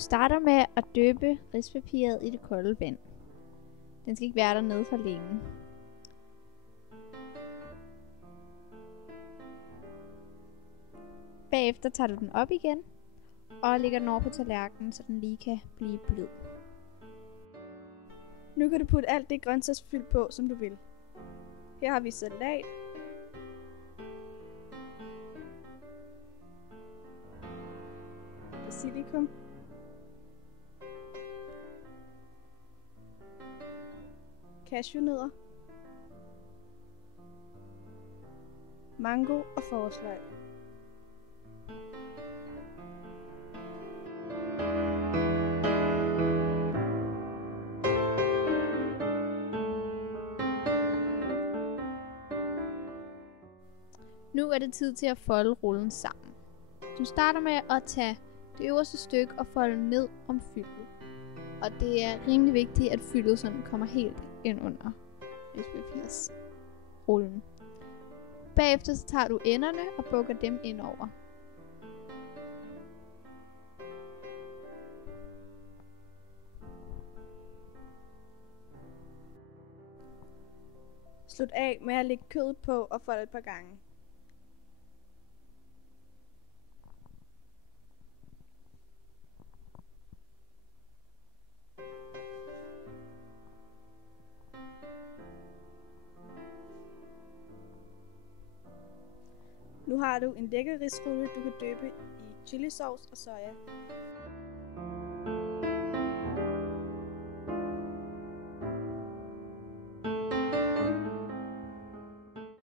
starter med at dyppe rispapiret i det kolde vand. Den skal ikke være dernede for længe. Bagefter tager du den op igen og lægger den over på tallerkenen, så den lige kan blive blød. Nu kan du putte alt det grøntsagsfyld på, som du vil. Her har vi salat, basilikum, cashewnødder, mango og forårsløg. Nu er det tid til at folde rullen sammen. Du starter med at tage det øverste stykke og folde ned om fyldet. Og det er rimelig vigtigt, at fyldet sådan kommer helt ind under rispapirsrullen. Bagefter så tager du enderne og bukker dem ind over. Slut af med at lægge kødet på og folde et par gange. Nu har du en lækker risrulle, du kan dyppe i chilisauce og soja.